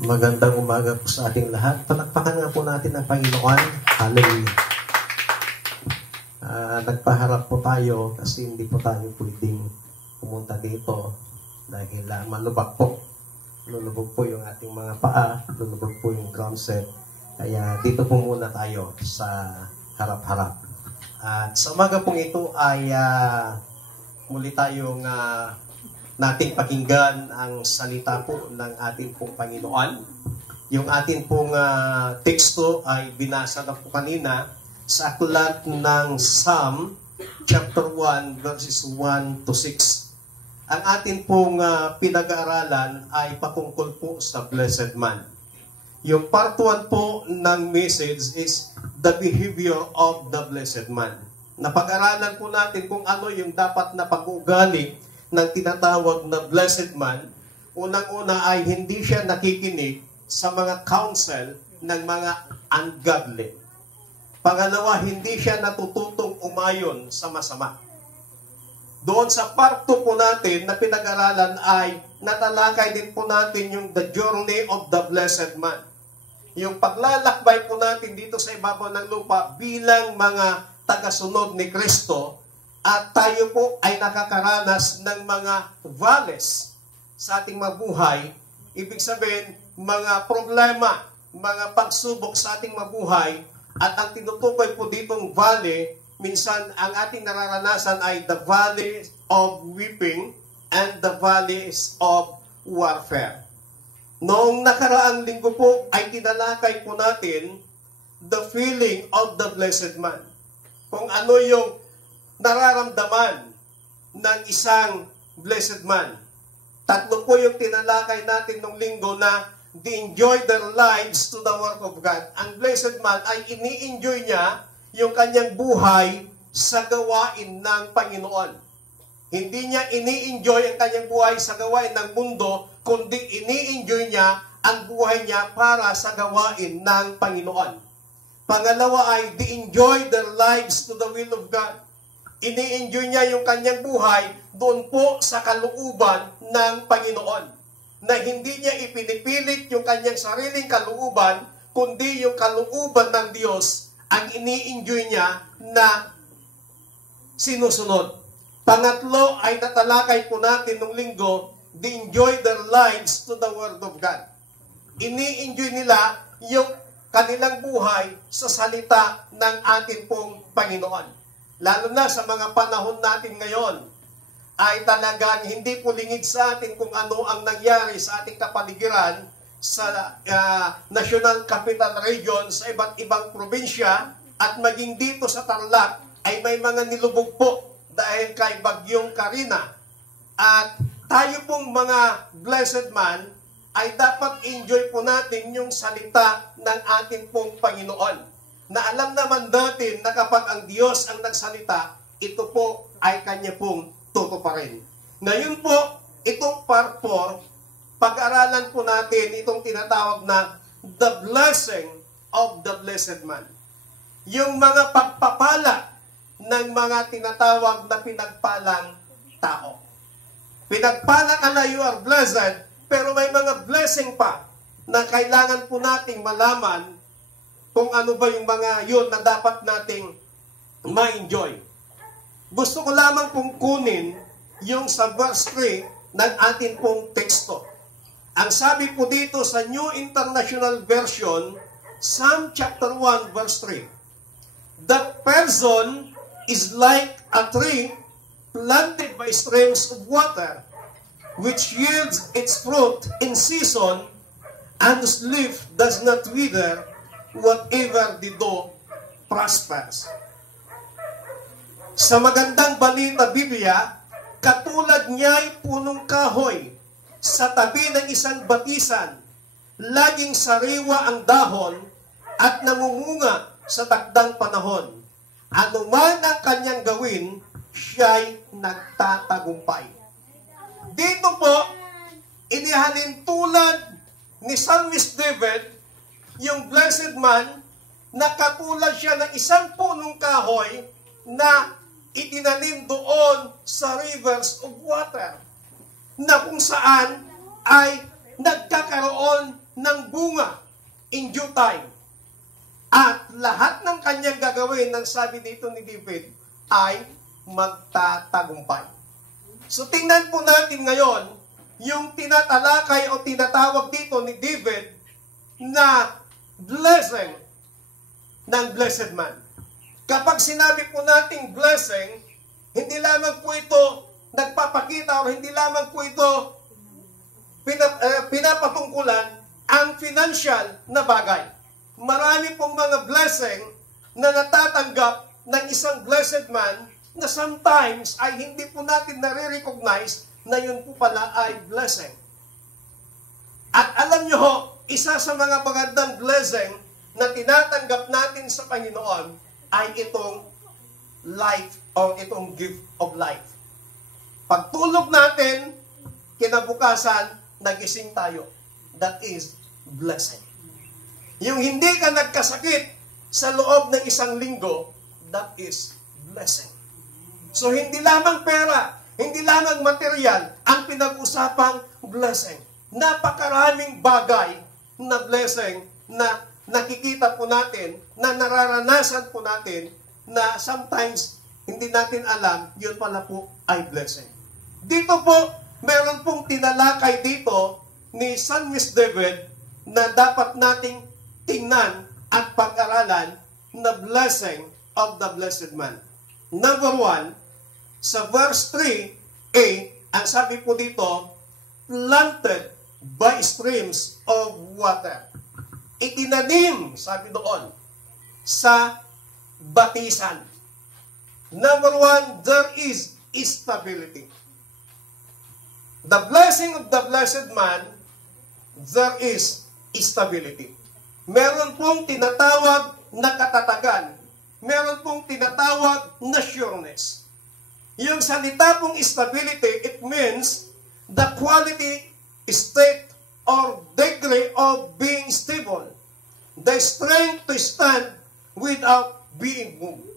Magandang umaga po sa ating lahat. Palakpakan nga po natin ang Panginoon. Hallelujah. Nagpaharap po tayo kasi hindi po tayo pwedeng pumunta dito dahil malubak po. Lulubog po yung ating mga paa, lulubog po yung ground set. Kaya dito po muna tayo sa harap-harap. At sa umaga pong ito ay muli tayong nating pakinggan ang salita po ng ating pong Panginoon. Yung ating pong teksto ay binasa na po kanina sa aklat ng Psalm chapter 1 verses 1 to 6. Ang ating pong pinag-aaralan ay patungkol po sa blessed man. Yung part 1 po ng message is the behavior of the blessed man. Napag-aralan po natin kung ano yung dapat na pag-uugali ng tinatawag na blessed man. Unang-una ay hindi siya nakikinig sa mga counsel ng mga ungodly. Pangalawa, hindi siya natututong umayon sa masama. Doon sa part 2 po natin na pinag-aralan ay natalakay din po natin yung the journey of the blessed man. Yung paglalakbay po natin dito sa ibabaw ng lupa bilang mga tagasunod ni Kristo. At tayo po ay nakakaranas ng mga valleys sa ating mabuhay. Ibig sabihin, mga problema, mga pagsubok sa ating mabuhay. At ang tinutukoy po ditong valley, minsan ang ating nararanasan ay the valley of weeping and the valleys of warfare. Noong nakaraang linggo po ay tinalakay po natin the feeling of the blessed man. Kung ano yung nararamdaman ng isang blessed man. Tatlo po yung tinalakay natin nung linggo na they enjoy their lives to the work of God. Ang blessed man ay ini-enjoy niya yung kanyang buhay sa gawain ng Panginoon. Hindi niya ini-enjoy ang kanyang buhay sa gawain ng mundo, kundi ini-enjoy niya ang buhay niya para sa gawain ng Panginoon. Pangalawa ay they enjoy their lives to the will of God. Ini-enjoy niya yung kanyang buhay doon po sa kalooban ng Panginoon. Na hindi niya ipinipilit yung kanyang sariling kalooban, kundi yung kalooban ng Diyos ang ini-enjoy niya na sinusunod. Pangatlo ay natalakay po natin nung linggo, they enjoy their lives to the Word of God. Ini-enjoy nila yung kanilang buhay sa salita ng ating pong Panginoon. Lalo na sa mga panahon natin ngayon, ay talagang hindi po lingid sa atin kung ano ang nangyari sa ating kapaligiran sa National Capital Region, sa iba't ibang probinsya, at maging dito sa Tarlac ay may mga nilubog po dahil kay Bagyong Karina. At tayo pong mga blessed man ay dapat enjoy po natin yung salita ng ating pong Panginoon. Na alam naman natin na kapag ang Diyos ang nagsalita, ito po ay Kanya pong tutuparin. Ngayon po, itong part 4, pag-aralan po natin itong tinatawag na the blessing of the blessed man. Yung mga pagpapala ng mga tinatawag na pinagpalang tao. Pinagpala ka na you are blessed, pero may mga blessing pa na kailangan po nating malaman kung ano ba yung mga yun na dapat nating ma-enjoy. Gusto ko lamang pong kunin yung sa verse 3 ng ating pong teksto. Ang sabi po dito sa New International Version, Psalm chapter 1 verse 3. The person is like a tree planted by streams of water, which yields its fruit in season, and whose leaf does not wither, whatever they do prospers. Sa magandang balita Biblia, katulad niya ay punong kahoy sa tabi ng isang batisan, laging sariwa ang dahon at namumunga sa takdang panahon. Ano man ang kanyang gawin, siya'y nagtatagumpay. Dito po, inihalin tulad ni Psalmist David, yung blessed man, na katulad siya ng isang punong kahoy na itinanim doon sa rivers of water, na kung saan ay nagkakaroon ng bunga in due time. At lahat ng kanyang gagawin, ng sabi dito ni David, ay magtatagumpay. So tingnan po natin ngayon, yung tinatalakay o tinatawag dito ni David na blessing ng blessed man. Kapag sinabi po nating blessing, hindi lamang po ito nagpapakita o hindi lamang po ito pinapatungkulan ang financial na bagay. Marami pong mga blessing na natatanggap ng isang blessed man na sometimes ay hindi po natin nare-recognize na yun po pala ay blessing. At alam nyo ho, isa sa mga magandang blessing na tinatanggap natin sa Panginoon ay itong life o itong gift of life. Pagtulog natin, kinabukasan, nagising tayo. That is blessing. Yung hindi ka nagkasakit sa loob ng isang linggo, that is blessing. So hindi lamang pera, hindi lamang material ang pinag-usapang blessing. Napakaraming bagay na blessing na nakikita po natin, na nararanasan po natin, na sometimes hindi natin alam, yun pala po ay blessing. Dito po, meron pong tinalakay dito ni San Luis David na dapat nating tingnan at pag-aralan na blessing of the blessed man. Number 1, sa verse 3a, ang sabi po dito, planted by streams of water. Itinanim, sabi doon, sa batisan. Number 1, there is stability. The blessing of the blessed man, there is stability. Meron pong tinatawag na katatagan. Meron pong tinatawag na sureness. Yung salita pong stability, it means the quality, state, or degree of being stable. The strength to stand without being moved.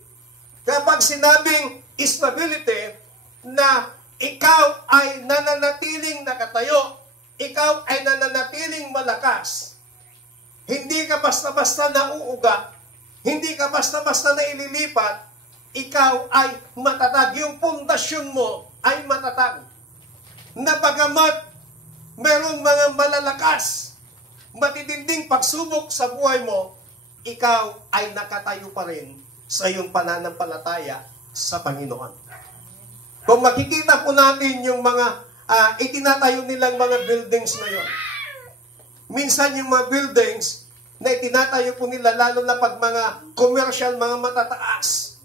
Kapag sinabing stability, na ikaw ay nananatiling nakatayo, ikaw ay nananatiling malakas, hindi ka basta-basta nauuga, hindi ka basta-basta na ililipat, ikaw ay matatag. Yung pundasyon mo ay matatag. Na bagamat merong mga malalakas, matitinding pagsubok sa buhay mo, ikaw ay nakatayo pa rin sa iyong pananampalataya sa Panginoon. Kung makikita po natin yung mga itinatayo nilang mga buildings na yun. Minsan yung mga buildings na itinatayo po nila, lalo na pag mga commercial, mga matataas,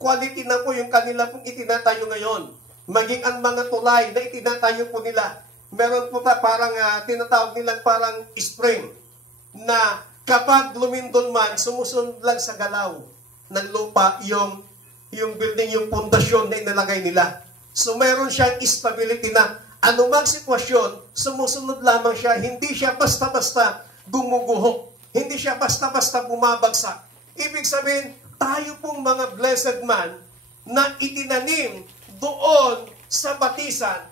quality na po yung kanila pong itinatayo ngayon. Maging ang mga tulay na itinatayo po nila, meron po parang tinatawag nilang parang spring na kapag lumindol man, sumusunod lang sa galaw ng lupa yung building, yung pundasyon na inilagay nila. So meron siyang stability na anumang sitwasyon, sumusunod lamang siya. Hindi siya basta-basta gumuguho. Hindi siya basta-basta bumabagsak. Ibig sabihin, tayo pong mga blessed man na itinanim doon sa batisan,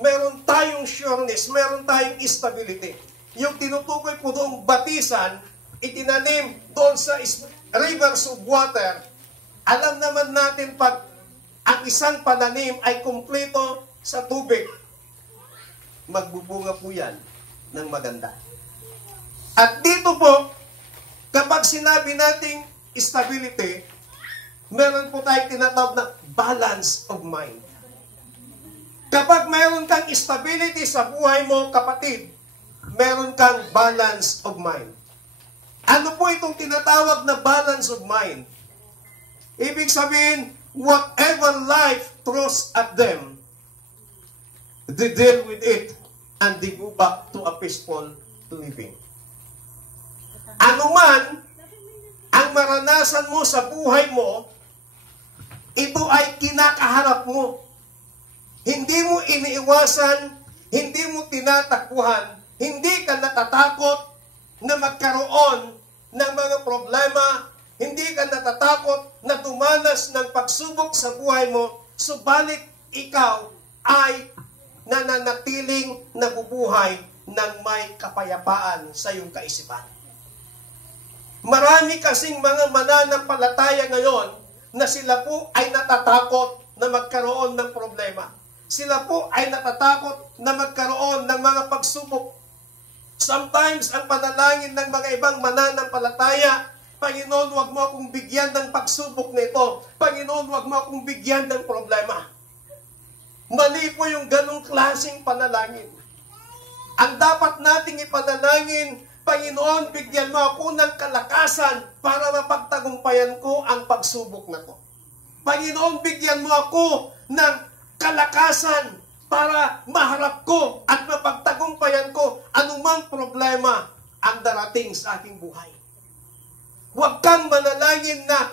meron tayong sureness, meron tayong stability. Yung tinutukoy po doong batisan, itinanim doon sa rivers of water. Alam naman natin pag ang isang pananim ay kumpleto sa tubig, magbubunga po yan ng maganda. At dito po, kapag sinabi nating stability, meron po tayong tinatawag na balance of mind. Kapag mayroon kang stability sa buhay mo, kapatid, meron kang balance of mind. Ano po itong tinatawag na balance of mind? Ibig sabihin, whatever life throws at them, they deal with it and they go back to a peaceful living. Ano man ang maranasan mo sa buhay mo, ito ay kinakaharap mo. Hindi mo iniiwasan, hindi mo tinatakbuhan, hindi ka natatakot na magkaroon ng mga problema, hindi ka natatakot na dumanas ng pagsubok sa buhay mo, subalit ikaw ay nananatiling nabubuhay ng may kapayapaan sa iyong kaisipan. Marami kasing mga mananampalataya ngayon na sila po ay natatakot na magkaroon ng problema. Sila po ay natatakot na magkaroon ng mga pagsubok. Sometimes, ang panalangin ng mga ibang mananampalataya, Panginoon, huwag mo akong bigyan ng pagsubok nito. Panginoon, huwag mo akong bigyan ng problema. Mali po yung ganong klaseng panalangin. Ang dapat nating ipanalangin, Panginoon, bigyan mo ako ng kalakasan para mapagtagumpayan ko ang pagsubok na to. Panginoon, bigyan mo ako ng kalakasan para maharap ko at mapagtagumpayan ko anumang problema ang darating sa aking buhay. Huwag kang manalangin na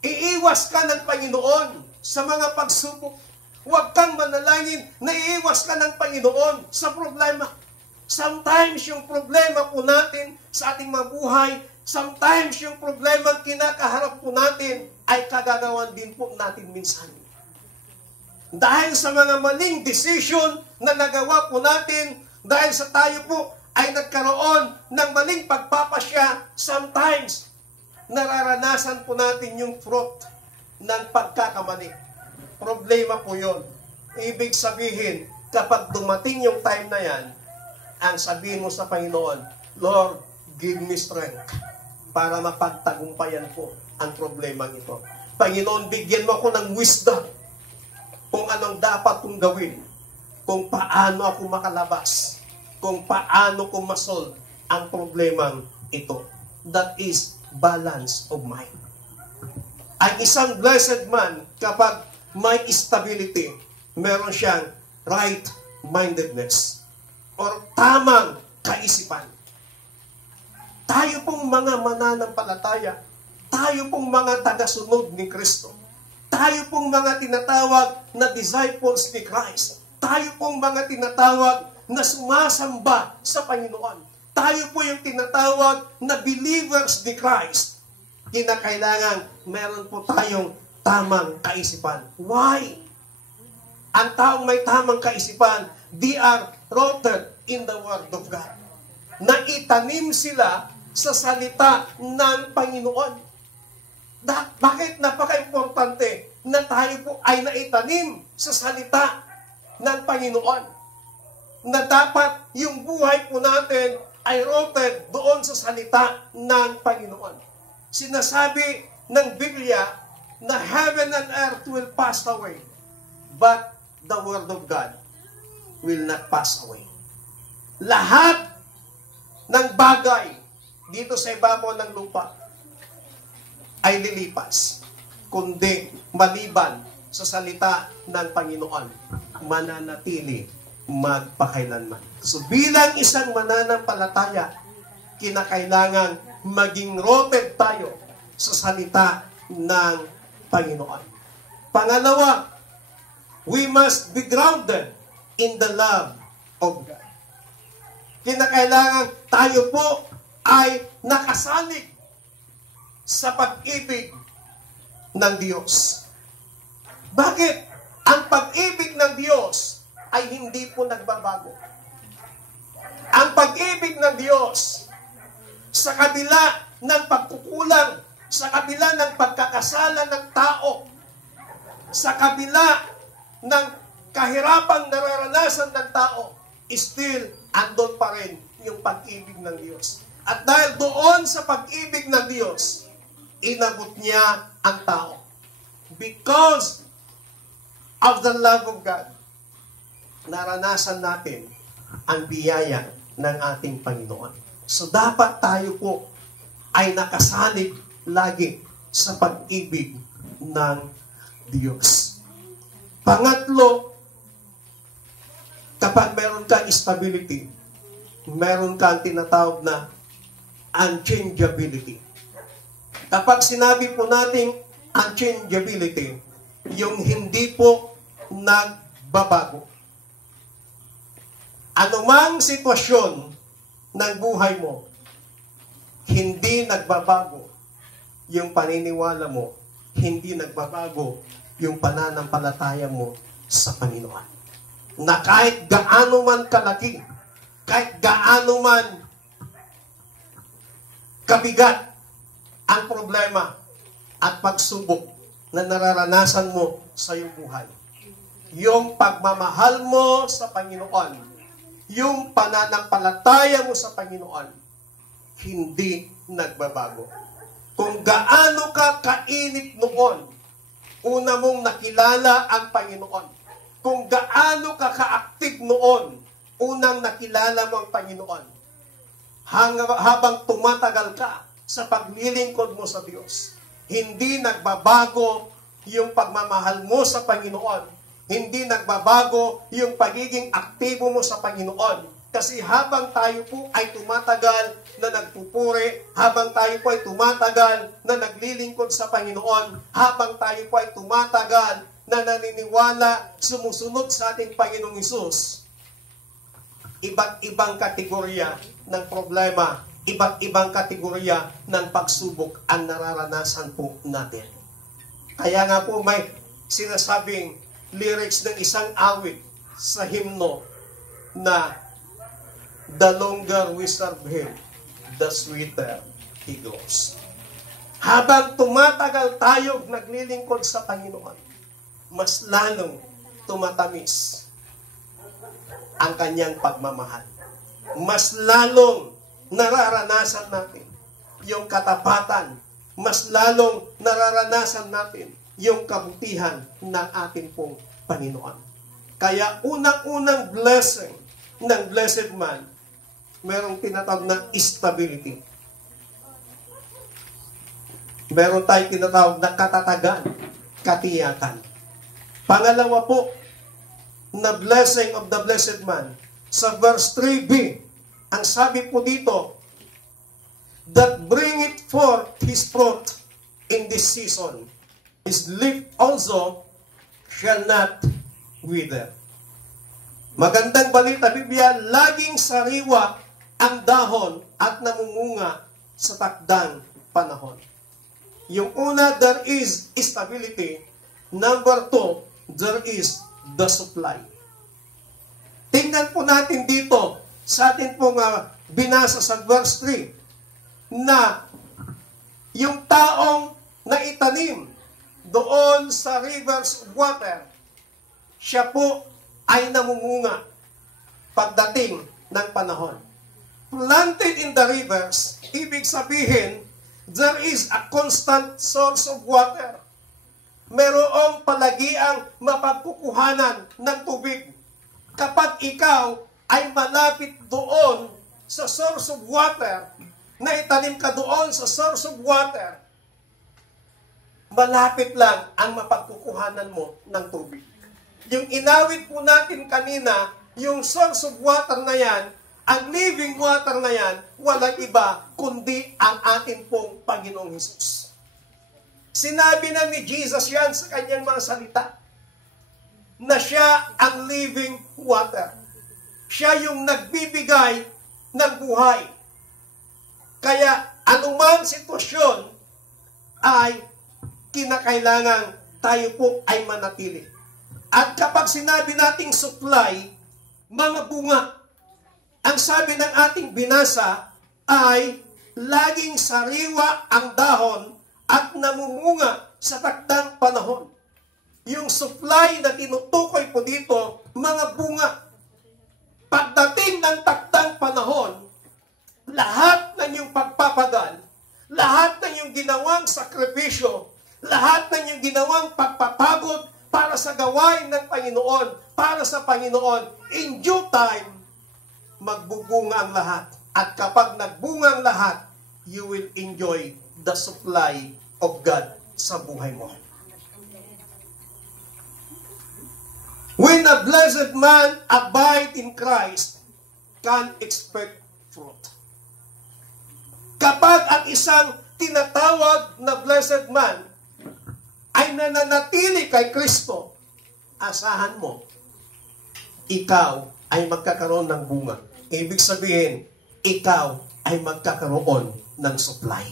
iiwas ka ng Panginoon sa mga pagsubok. Huwag kang manalangin na iiwas ka ng Panginoon sa problema. Sometimes yung problema po natin sa ating mabuhay, sometimes yung problema kinakaharap po natin ay kagagawan din po natin minsan. Dahil sa mga maling decision na nagawa po natin, dahil sa tayo po ay nagkaroon ng maling pagpapasya, sometimes nararanasan po natin yung fruit ng pagkakamali. Problema po yun. Ibig sabihin, kapag dumating yung time na yan, ang sabihin mo sa Panginoon, Lord, give me strength para mapagtagumpayan ko ang problema ito. Panginoon, bigyan mo ako ng wisdom kung anong dapat kong gawin, kung paano ako makalabas, kung paano ko masolve ang problemang ito. That is balance of mind. Ang isang blessed man, kapag may stability, meron siyang right-mindedness or tamang kaisipan. Tayo pong mga mananampalataya, tayo pong mga tagasunod ni Kristo, tayo pong mga tinatawag na disciples ni Christ, tayo pong mga tinatawag na sumasamba sa Panginoon, tayo po yung tinatawag na believers ni Christ. Kinakailangan meron po tayong tamang kaisipan. Why? Ang taong may tamang kaisipan, they are rooted in the Word of God. Naitanim sila sa salita ng Panginoon. Bakit napaka-importante na tayo po ay naitanim sa salita ng Panginoon? Na dapat yung buhay po natin ay rooted doon sa salita ng Panginoon. Sinasabi ng Biblia na heaven and earth will pass away, but the Word of God will not pass away. Lahat ng bagay dito sa ibabaw ng lupa ay lilipas, kundi maliban sa salita ng Panginoon, mananatili magpakailanman. So bilang isang mananampalataya, kinakailangan maging rooted tayo sa salita ng Panginoon. Pangalawa, we must be grounded in the love of God. Kinakailangan tayo po ay nakasalig sa pag-ibig ng Diyos. Bakit? Ang pag-ibig ng Diyos ay hindi po nagbabago. Ang pag-ibig ng Diyos, sa kabila ng pagkukulang, sa kabila ng pagkakasala ng tao, sa kabila ng kahirapang nararanasan ng tao, still, andon pa rin yung pag-ibig ng Diyos. At dahil doon sa pag-ibig ng Diyos, inabot niya ang tao. Because of the love of God, naranasan natin ang biyaya ng ating Panginoon. So dapat tayo po ay nakasalig lagi sa pag-ibig ng Diyos. Pangatlo, kapag meron kang stability, meron kang tinatawag na unchangeability. Kapag sinabi po natin unchangeability, yung hindi po nagbabago. Anumang sitwasyon ng buhay mo, hindi nagbabago yung paniniwala mo, hindi nagbabago yung pananampalataya mo sa Panginoon. Na kahit gaano man kalaki kahit gaano man kabigat ang problema at pagsubok na nararanasan mo sa iyong buhay. Yung pagmamahal mo sa Panginoon, yung pananampalataya mo sa Panginoon, hindi nagbabago. Kung gaano ka kainit noon, una mong nakilala ang Panginoon. Kung gaano ka ka-active noon, unang nakilala mo ang Panginoon. Habang tumatagal ka sa paglilingkod mo sa Diyos, hindi nagbabago yung pagmamahal mo sa Panginoon. Hindi nagbabago yung pagiging aktibo mo sa Panginoon. Kasi habang tayo po ay tumatagal na nagpupuri, habang tayo po ay tumatagal na naglilingkod sa Panginoon, habang tayo po ay tumatagal na naniniwala, sumusunod sa ating Panginoong Hesus, iba't ibang kategorya ng problema, iba't ibang kategorya ng pagsubok ang nararanasan po natin. Kaya nga po may sinasabing lyrics ng isang awit sa himno na the longer we serve Him, the sweeter He grows. Habang tumatagal tayo naglilingkod sa Panginoon, mas lalong tumatamis ang kanyang pagmamahal. Mas lalong nararanasan natin yung katapatan. Mas lalong nararanasan natin yung kabutihan ng ating pong Panginoon. Kaya unang-unang blessing ng blessed man, merong tinatawag na stability. Meron tayong tinatawag na katatagan, katiyakan. Pangalawa po, na blessing of the blessed man, sa verse 3b, ang sabi po dito, that bringeth forth his fruit in this season, his leaf also shall not wither. Magandang balita, Biblia, laging sariwa ang dahon at namumunga sa takdang panahon. Yung una, there is stability. Number 2, there is the supply. Tingnan po natin dito sa atin pong binasa sa verse 3 na yung taong naitanim doon sa rivers of water, siya po ay namumunga pagdating ng panahon. Planted in the rivers, ibig sabihin, there is a constant source of water. Merong palagiang mapagkukuhanan ng tubig. Kapag ikaw ay malapit doon sa source of water, na itanim ka doon sa source of water, malapit lang ang mapagkukuhanan mo ng tubig. Yung inawit po natin kanina, yung source of water na yan, ang living water na yan, walang iba kundi ang atin pong Panginoong Hesus. Sinabi na ni Jesus yan sa kanyang mga salita, na siya ang living water. Siya yung nagbibigay ng buhay. Kaya anumang sitwasyon ay kinakailangan tayo po ay manatili. At kapag sinabi nating supply, mga bunga, ang sabi ng ating binasa ay laging sariwa ang dahon at namumunga sa takdang panahon. Yung supply na tinutukoy po dito, mga bunga. Pagdating ng takdang panahon, lahat ng iyong pagpapagal, lahat ng iyong ginawang sakripisyo, lahat ng iyong ginawang pagpapagod para sa gawain ng Panginoon, para sa Panginoon, in due time, magbubunga ang lahat. At kapag nagbunga ang lahat, you will enjoy the supply of God sa buhay mo. When a blessed man abide in Christ, can expect fruit. Kapag ang isang tinatawag na blessed man ay nananatili kay Kristo, asahan mo, ikaw ay magkakaroon ng bunga. Ibig sabihin, ikaw ay magkakaroon ng supply.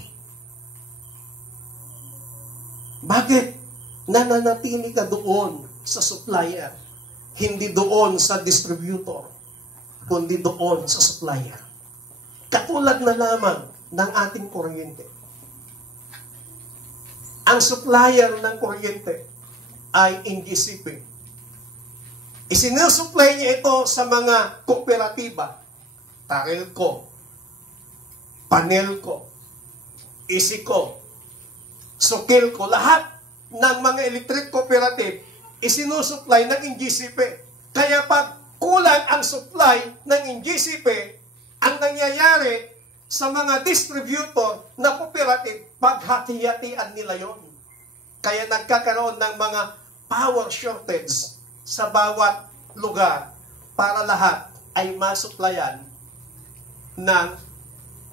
Bakit? Nananatili ka doon sa supplier, hindi doon sa distributor. kundi doon sa supplier. Katulad na lamang ng ating kuryente. Ang supplier ng kuryente ay NGCP. Isinusupply niya ito sa mga kooperatiba, Tarilco, Panelco, Isico, Sukilco, lahat ng mga electric cooperative isinusupply ng NGCP. Kaya pag kulang ang supply ng NGCP, ang nangyayari sa mga distributor na cooperative, paghati-hatian nila yon. Kaya nagkakaroon ng mga power shortage sa bawat lugar para lahat ay masuplayan ng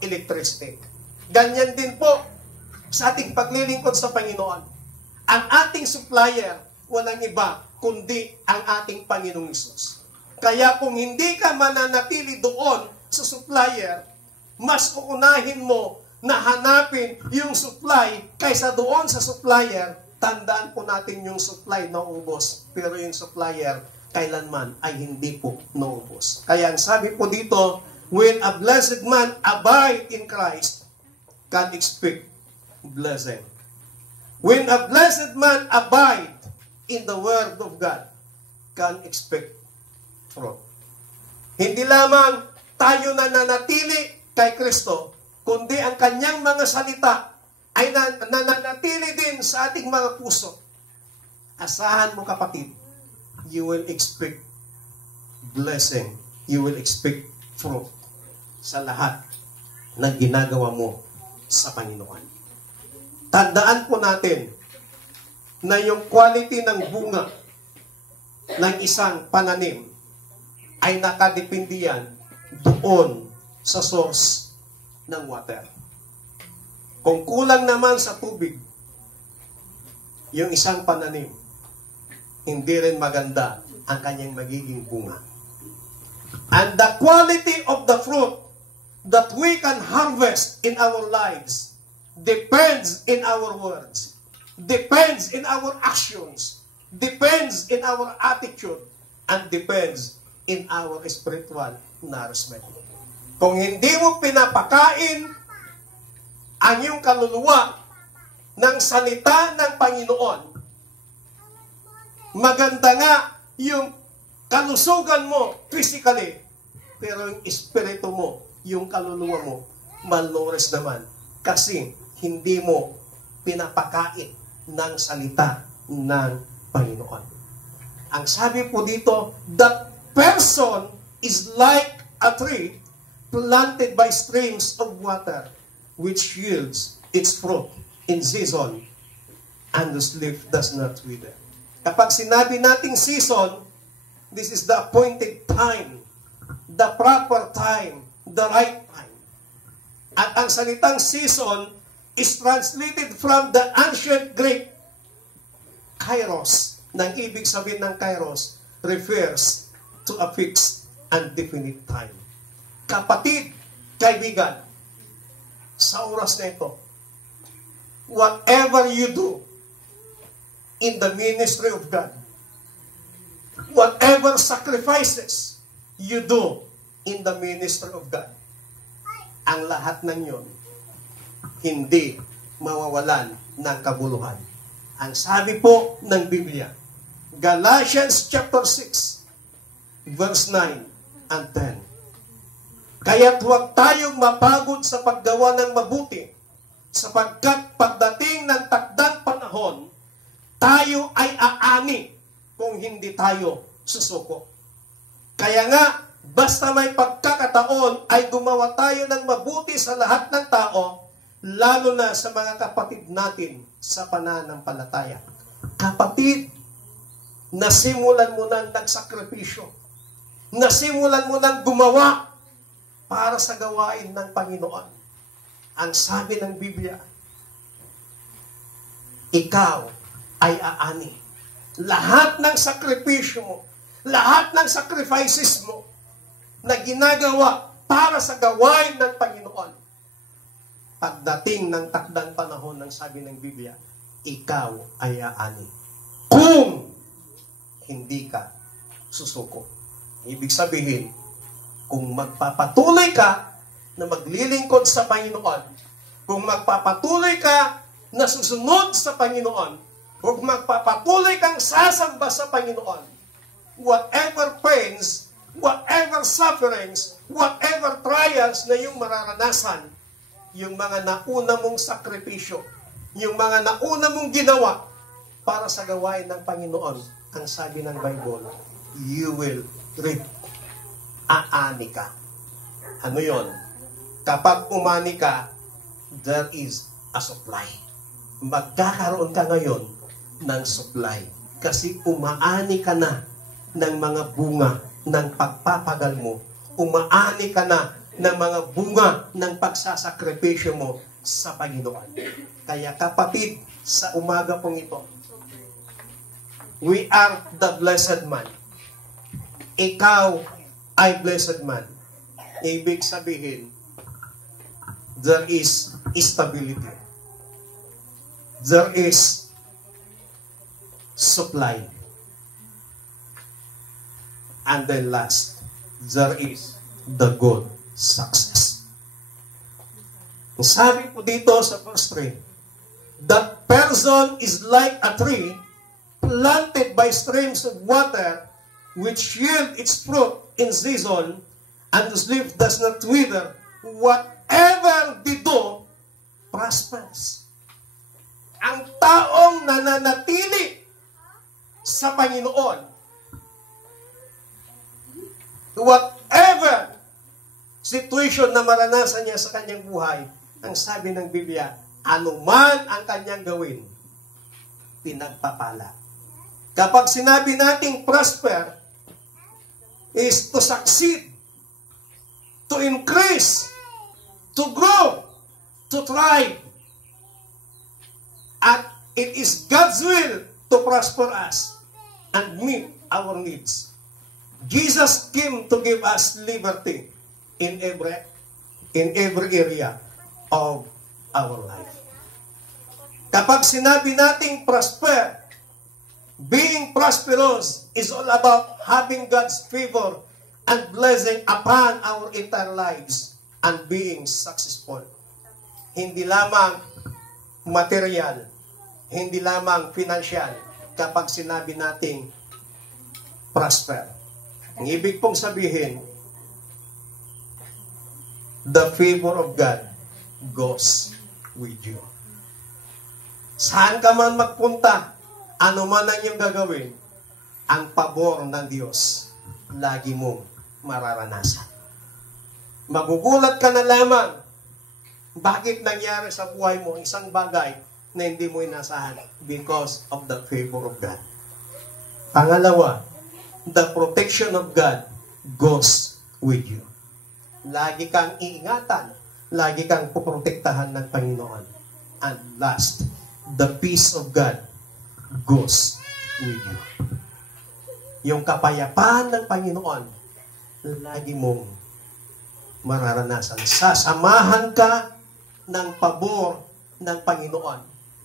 electricity. Ganyan din po sa ating paglilingkod sa Panginoon. Ang ating supplier, walang iba kundi ang ating Panginoong Hesus. Kaya kung hindi ka mananatili doon sa supplier, mas uunahin mo na hanapin yung supply kaysa doon sa supplier. Tandaan po natin yung supply naubos, pero yung supplier kailanman ay hindi po naubos. Kaya ang sabi po dito, when a blessed man abide in Christ, can expect blessing. When a blessed man abide in the Word of God, can expect fruit. Hindi lamang tayo nananatili kay Kristo, kundi ang kanyang mga salita ay nananatili din sa ating mga puso. Asahan mo, kapatid, you will expect blessing. You will expect fruit sa lahat na ginagawa mo sa Panginoon. Tandaan po natin na yung quality ng bunga ng isang pananim ay nakadepende yan doon sa source ng water. Kung kulang naman sa tubig yung isang pananim, hindi rin maganda ang kanyang magiging bunga. And the quality of the fruit that we can harvest in our lives depends in our words, depends in our actions, depends in our attitude, and depends in our spiritual nourishment. Kung hindi mo pinapakain ang iyong kaluluwa ng salita ng Panginoon, maganda nga yung kalusugan mo physically, pero yung espiritu mo, yung kaluluwa mo, malnourished naman. Kasi hindi mo pinapakain ng salita ng Panginoon. Ang sabi po dito, that person is like a tree planted by streams of water, which yields its fruit in season, and whose leaf does not wither. Kapag sinabi nating season, this is the appointed time, the proper time, the right time. At ang salitang season is translated from the ancient Greek kairos. Nang ibig sabihin ng kairos refers to a fixed and definite time. Kapatid, kaibigan, sa oras na ito, whatever you do in the ministry of God, whatever sacrifices you do in the ministry of God, ang lahat ng yon hindi mawawalan ng kabuluhan. Ang sabi po ng Biblia, Galatians chapter 6, verse 9 and 10. Kaya't huwag tayong mapagod sa paggawa ng mabuti, sapagkat pagdating ng takdang panahon, tayo ay aani kung hindi tayo susuko. Kaya nga, basta may pagkakataon ay gumawa tayo ng mabuti sa lahat ng tao, lalo na sa mga kapatid natin sa pananampalataya. Kapatid, nasimulan mo nang nagsakripisyo, nasimulan mo nang gumawa para sa gawain ng Panginoon. Ang sabi ng Biblia, ikaw ay aani. Lahat ng sakripisyo mo, lahat ng sacrifices mo na ginagawa para sa gawain ng Panginoon, pagdating ng takdang panahon ng sabi ng Biblia, ikaw ay aani. Kung hindi ka susuko. Ibig sabihin, Kung magpapatuloy ka na maglilingkod sa Panginoon, kung magpapatuloy ka na susunod sa Panginoon, kung magpapatuloy kang sasamba sa Panginoon, whatever pains, whatever sufferings, whatever trials na yung mararanasan, yung mga nauna mong sakripisyo, yung mga nauna mong ginawa para sa gawain ng Panginoon, ang sabi ng Bible, you will reap. Aani ka. Ano yon? Kapag umani ka, there is a supply. Magkakaroon ka ngayon ng supply. Kasi umaani ka na ng mga bunga ng pagpapagal mo. Umaani ka na ng mga bunga ng pagsasakripisyo mo sa Panginoon. Kaya kapatid, sa umaga pong ito, we are the blessed man. Ikaw ay blessed man. Ibig sabihin, there is stability. There is supply. And then last, there is the good success. Sabi po dito sa verse 3, that person is like a tree planted by streams of water, which yield its fruit in season, and whose leaf does not wither. Whatever they do, prospers. Ang taong nananatili sa Panginoon, whatever situation na maranasan niya sa kanyang buhay, ang sabi ng Biblia, anuman ang kanyang gawin, pinagpapala. Kapag sinabi nating prosper, is to succeed, to increase, to grow, to thrive. At it is God's will to prosper us and meet our needs. Jesus came to give us liberty in every area of our life. Kapag sinabi nating prosper, being prosperous is all about having God's favor and blessing upon our entire lives and being successful. Hindi lamang material, hindi lamang financial, kapag sinabi nating prosper. Ang ibig pong sabihin, the favor of God goes with you. Saan ka man magpunta, ano man ang iyong gagawin, ang pabor ng Diyos, lagi mong mararanasan. Magugulat ka na lamang, bakit nangyari sa buhay mo isang bagay na hindi mo inasahan? Because of the favor of God. Pangalawa, the protection of God goes with you. Lagi kang iingatan, lagi kang poprotektahan ng Panginoon. And last, the peace of God goes with you. Yung kapayapaan ng Panginoon, lagi mong mararanasan. Sasamahan ka ng pabor ng Panginoon.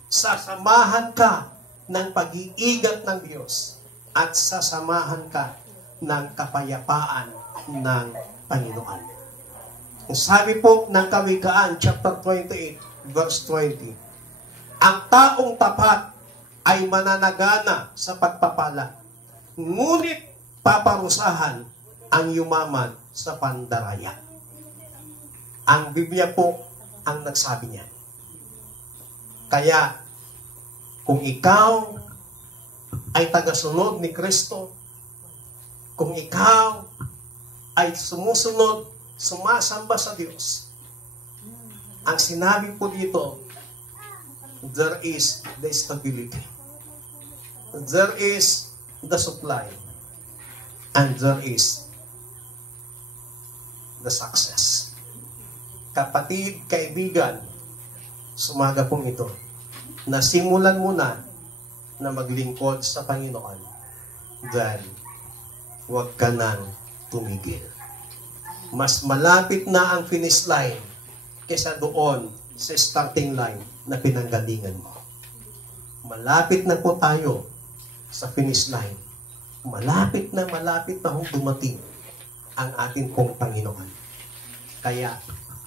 Sasamahan ka ng pag-iingat ng Diyos. At sasamahan ka ng kapayapaan ng Panginoon. Ang sabi po ng Kawikaan, chapter 28, verse 20, ang taong tapat ay mananagana sa pagpapala, ngunit paparusahan ang yumaman sa pandaraya. Ang Biblia po ang nagsabi niya. Kaya, kung ikaw ay tagasunod ni Kristo, kung ikaw ay sumusunod, sumasamba sa Diyos, ang sinabi po dito, there is the stability. There is the supply. And there is the success. Kapatid, kaibigan, sumaga pong ito, nasimulan mo na maglingkod sa Panginoon, then huwag ka nang tumigil. Mas malapit na ang finish line kaysa doon sa starting line na pinanggalingan mo. Malapit na po tayo sa finish line. Malapit na hong dumating ang ating pong Panginoon. Kaya,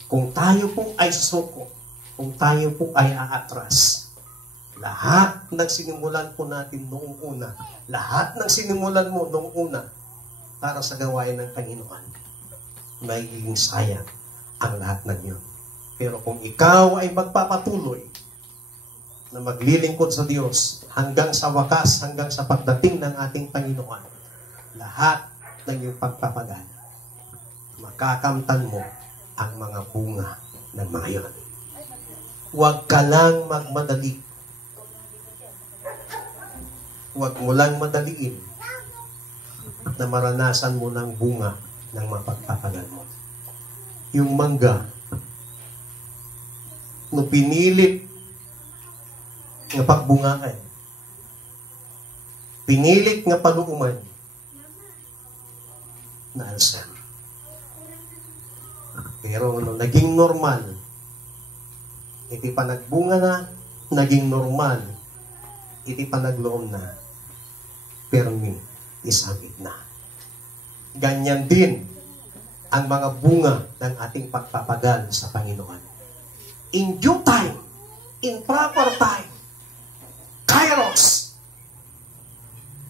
kung tayo po ay susuko, kung tayo po ay aatras, lahat ng sinimulan po natin noong una, lahat ng sinimulan mo noong una para sa gawain ng Panginoon, magiging sayang ang lahat ng yun. Pero kung ikaw ay magpapatuloy na maglilingkod sa Diyos hanggang sa wakas, hanggang sa pagdating ng ating Panginoon, lahat ng iyong pagpapagal, makakamtan mo ang mga bunga ng mga yon. Huwag ka lang magmadali. Huwag mo lang madaliin na maranasan mo ng bunga ng mga pagpapagal mo. Yung mangga, no pinilit nga pagbungaan, pinilit nga paluuman, naalsan. Pero no, naging normal, iti pa nagbunga na, naging normal, iti pa nagloom na, permi, isagit na. Ganyan din ang mga bunga ng ating pagpapagal sa Panginoon. In due time, in proper time, kairos,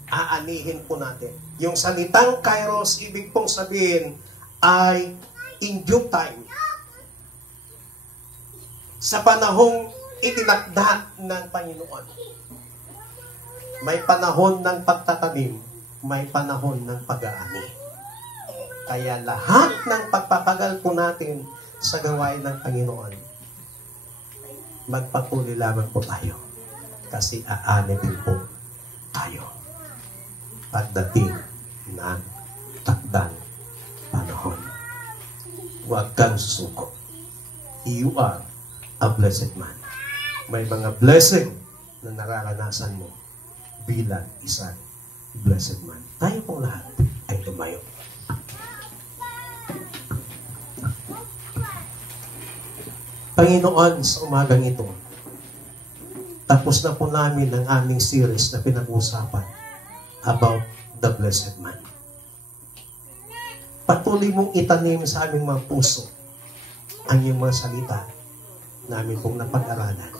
aanihin po natin. Yung salitang kairos, ibig pong sabihin ay in due time. Sa panahong itinakda ng Panginoon. May panahon ng pagtatanim, may panahon ng pag-aani. Kaya lahat ng pagpapagal po natin sa gawain ng Panginoon, magpatuloy lamang po tayo. Kasi aani din po tayo. Pagdating ng takdang panahon. Huwag kang susuko. You are a blessed man. May mga blessing na nararanasan mo bilang isang blessed man. Tayo pong lahat ay tumayo. Panginoon, sa umagang ito, tapos na po namin ang aming series na pinag-uusapan about the blessed man. Patuloy mong itanim sa aming mga puso ang iyong mga salita namin pong napag-aralan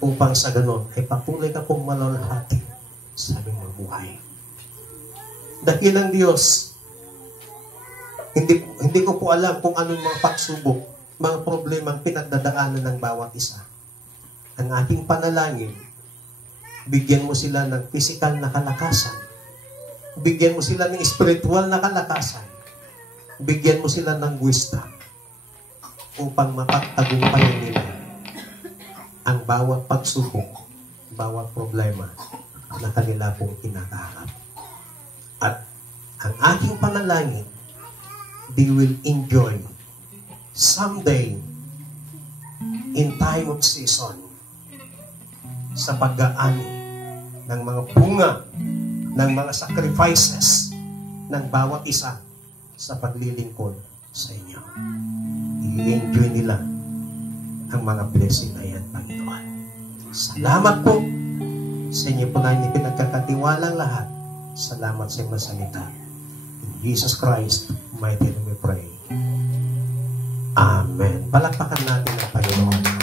upang sa ganon ay patuloy ka pong malalahati sa aming mga buhay. Dahil ang Diyos, hindi ko po alam kung anong mga pagsubok, mga problemang pinagdadaanan ng bawat isa. Ang ating panalangin, bigyan mo sila ng physical na kalakasan. Bigyan mo sila ng spiritual na kalakasan. Bigyan mo sila ng wisdom upang mapagtagumpayan nila ang bawat pagsubok, bawat problema na kanila pong kinakaharap. At ang aking panalangin, they will enjoy someday in time of season sa pag-aani ng mga bunga ng mga sacrifices ng bawat isa sa paglilingkod sa inyo. I-enjoy nila ang mga blessing na yan, Panginoon. Salamat po sa inyo po na pinagkakatiwalang lahat. Salamat sa inyong salita. In Jesus Christ, mighty name we pray. Amen. Palakpakan natin ang Panginoon.